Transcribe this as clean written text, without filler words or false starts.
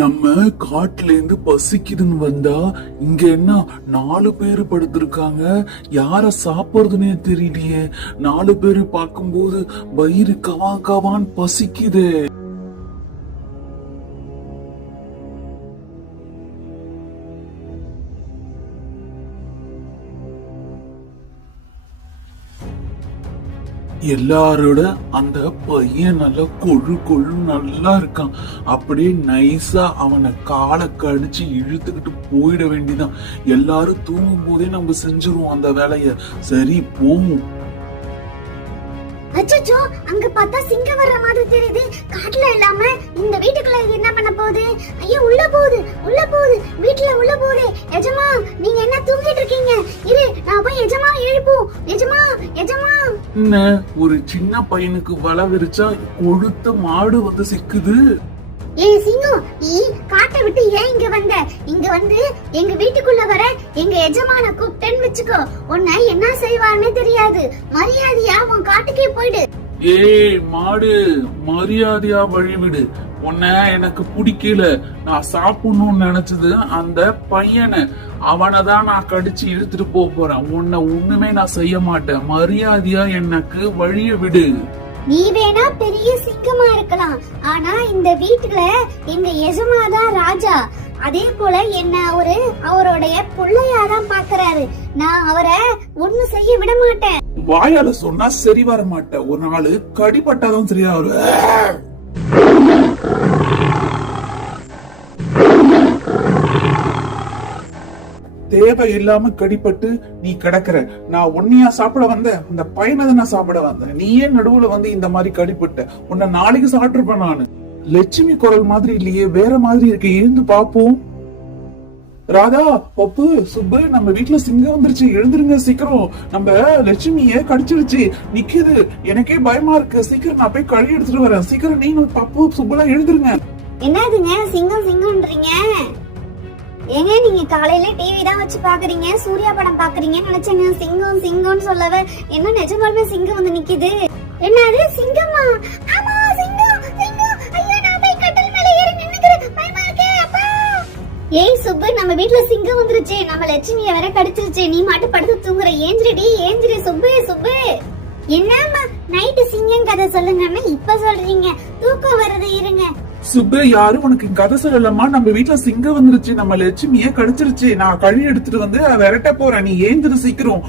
நம்ம காட்டுல இருந்து பசிக்குதுன்னு வந்தா இங்க என்ன 4 பேரு படுத்திருக்காங்க. யார சாப்பிடுறதுன்னே தெரியலையே. 4 பேரு பார்க்கும்போது வயிறு கவான் கவான் பசிக்குதே. எல்லாரோட அந்த பையன் நல்லா கொழு கொழு நல்லா இருக்கான். அப்படியே நைஸா அவனை காலை கடிச்சு இழுத்துக்கிட்டு போயிட வேண்டிதான். எல்லாரும் தூங்கும் போதே நம்ம செஞ்சிருவோம் அந்த வேலைய. சரி போவோம். அச்சச்சோ, அங்க பார்த்தா சிங்கம் வர்ற மாதிரி தெரியுது. காட்டுல இல்லாம இந்த வீட்டுக்குள்ள இது என்ன பண்ண போகுது? ஐயோ, உள்ள போகுது வீட்டுல உள்ள போகுது. எஜமா, நீங்க என்ன தூங்கிட்டு இருக்கீங்க? இரு, நான் போய் எஜமா எழுப்போம். எஜமா எஜமா. என்ன, ஒரு சின்ன பையனுக்கு வலை விரிச்சா கொழுத்த மாடு வந்து சிக்குது. ஏய் சிங்கம், நீ காட்டை விட்டு ஏன் இங்க வந்த? இங்க வந்து எங்க வீட்டுக்குள்ள வர எங்க எஜமான கூப்பிட்டேன்னு வச்சுக்கோ, உன்னை என்ன செய்வான்னு தெரியாது. மரியாதையா உன் காட்டுக்கே போயிடு. ஏய் மாடு, மரியாதையா வழிவிடு. உன்ன எனக்கு பிடிக்கல. நான் சாப்பிடணும்னு நினைச்சது அந்த பையனை. அவனைதான் நான் கடிச்சு இழுத்துட்டு போறேன். உன்னை ஒண்ணுமே நான் செய்ய மாட்டேன். மரியாதையா எனக்கு வழிய விடு. நீ வேணா பெரிய சிங்கமா இருக்கலாம், ஆனா இந்த வீட்டுல எங்க எஜமாதான் ராஜா. அதே போல என்ன அவருடைய பிள்ளையாதான் பாக்குறாரு. நான் அவரை ஒண்ணு செய்ய விட மாட்டேன். வாயால சொன்னா சரி வர மாட்டேன். ஒரு நாள் கடிப்பட்டாதான் சரியா வரு. தேவை இல்லாம கடிப்பட்டு நீ கிடக்குற. நான் உன்னையா சாப்பிட வந்த? அந்த பையனை நான் சாப்பிட வந்தேன். நீ ஏன் நடுவுல வந்து இந்த மாதிரி கடிப்பட்ட? உன்னை நாளைக்கு சாப்பிட்டுருப்பேன் நானு. லட்சுமி குரல் மாதிரி இல்லையே, வேற மாதிரி இருக்கு. எழுந்து பாப்போம். ராதா, பப்பு, சுப்பு, நம்ம வீட்டுல சிங்கம் வந்துருச்சு. எழுந்துருங்க சீக்கிரம். நம்ம லட்சுமிய கடிச்சிருச்சு, நிக்குது. எனக்கே பயமா இருக்கு. சீக்கிரம் நான் போய் கழி எடுத்துட்டு வரேன். சீக்கிரம் நீங்க பப்பு, சுப்புலாம் எழுந்துருங்க. என்னதுங்க சிங்கம் சிங்கம்ன்றீங்க? ஏங்க, நீங்க காலையில டிவி தான் வச்சு பாக்குறீங்க, சூர்யா படம் பாக்குறீங்கன்னு நினைச்சேங்க. சிங்கம் சிங்கம்னு சொல்லவே என்ன நிஜமாலுமே சிங்கம் வந்து நிக்குது. என்னது சிங்கமா? ஆமா, சிங்கம் சிங்கம். ஐயோ, நான் போய் கட்டில் மேல ஏறி நின்னுக்கிறேன். பயமா இருக்கே அப்பா. ஏய் சுப்பு, நம்ம வீட்ல சிங்கம் வந்துருச்சு. நம்ம லட்சுமிய வேற கடிச்சிருச்சு. நீ மட்டும் படுத்து தூங்குற. ஏஞ்சிரடி ஏஞ்சிரி சுப்பு சுப்பு. என்னம்மா நைட்டு சிங்கம் கதை சொல்லுங்கன்னு இப்ப சொல்றீங்க? தூக்கம் வருது, இருங்க. சுப்பு, யாரும் உனக்கு கதை சொல்லலமா. நம்ம வீட்டுல சிங்கம் வந்துருச்சு. நம்ம லட்சுமிய கடிச்சிருச்சு. நான் கழி எடுத்துட்டு வந்து விரட்ட போறேன். நீ ஏந்திரு சீக்கிரம்.